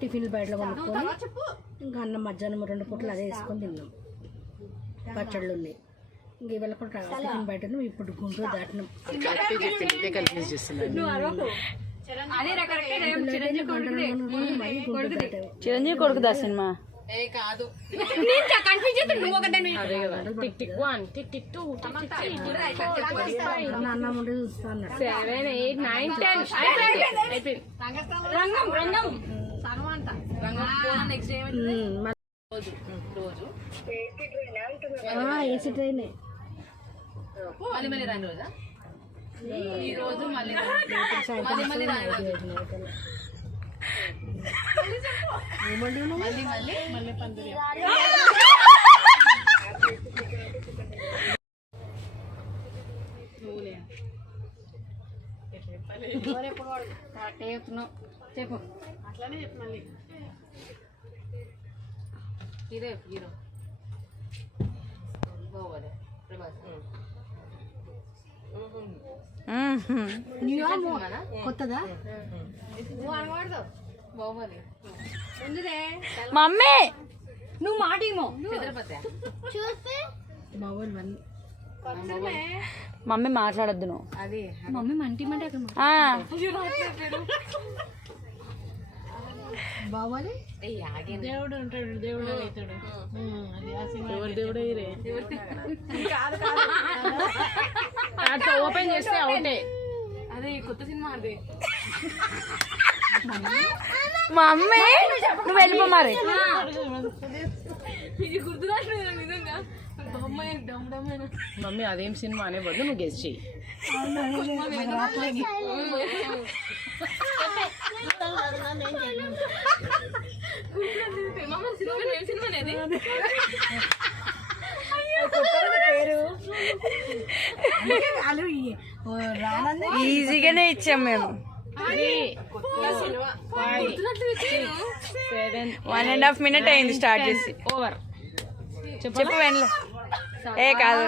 టిఫిన్లు బయటలో కొనుక్కొని ఇంకా అన్నం మధ్యాహ్నం 2 పూటలు అదే వేసుకొని తిన్నాం. పచ్చళ్ళు ఉన్నాయి. ఇంక ఇవాళ కూడా టిఫిన్ బయట ఇప్పుడు గుంటూరు దాటినాం. చిరంజీవి కొడుకుదా సినిమా అన్నం ఉంటే చూస్తాను. 7, 8, 9, 10 ఏసీ ట్రైన్ ఈ రోజు మళ్ళీ చెప్పు. అట్లానే చెప్పు మళ్ళీ. హీరో కొత్తదా మమ్మీ నువ్వు మాటేమో మమ్మీ మాట్లాడద్దు నువ్వు. అది మమ్మీ మంటి అక్కడ బావాలి. దేవుడు ఉంటాడు, దేవుడు అవుతాడు. ఓపెన్ చేస్తే అవుటే. అదే కొత్త సినిమా. అదే మమ్మీ నువ్వు వెళ్ళిపో మరి. ఇది గుర్తురాట్లేదు నిజంగా. మమ్మీ అదేం సినిమా అనే బదులు నువ్వు గెస్ చెయ్యి. ఈజీగానే ఇచ్చాం మేము. 1.5 minute అయింది స్టార్ట్ చేసి. ఓవర్ చెప్పు వెళ్ళు. ఏ కాదు.